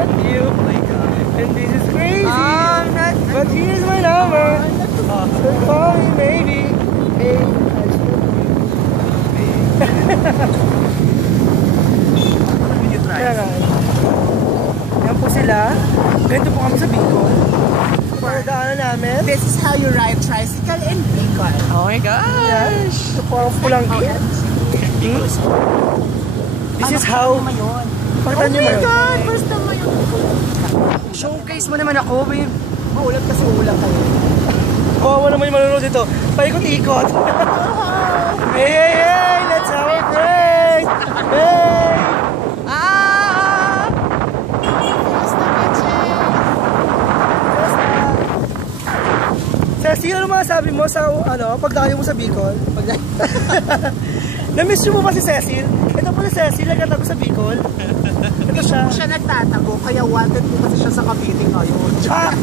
met you. Oh my God. And this is crazy. Not... But here's my number. So call me maybe. Hey, I spoke to you. When you try. Kaya nga. Yan po sila. Ganito po kami sa Bicol. Pagdaanan namin. This is how you ride tricycle in Bicol. Oh my gosh. Ito po ang pulang gate. This is how... Pagdaan nyo ba yun? First time mo yun. Showcase mo naman ako, babe. Maulat kasi ulang kayo. Kawawa naman yung manunod dito. Paikot-ikot. Hey, hey, hey! Let's have a break! Hey! Ah! Cecil, ano masasabi mo sa pagdayo mo sa Bicol? Na-miss nyo mo ba si Cecil? Ito po si Cecil, nagkatago sa Bicol. Ito siya. Siya nagtatago, kaya wanted mo kasi siya sa Cavite ngayon. Pa!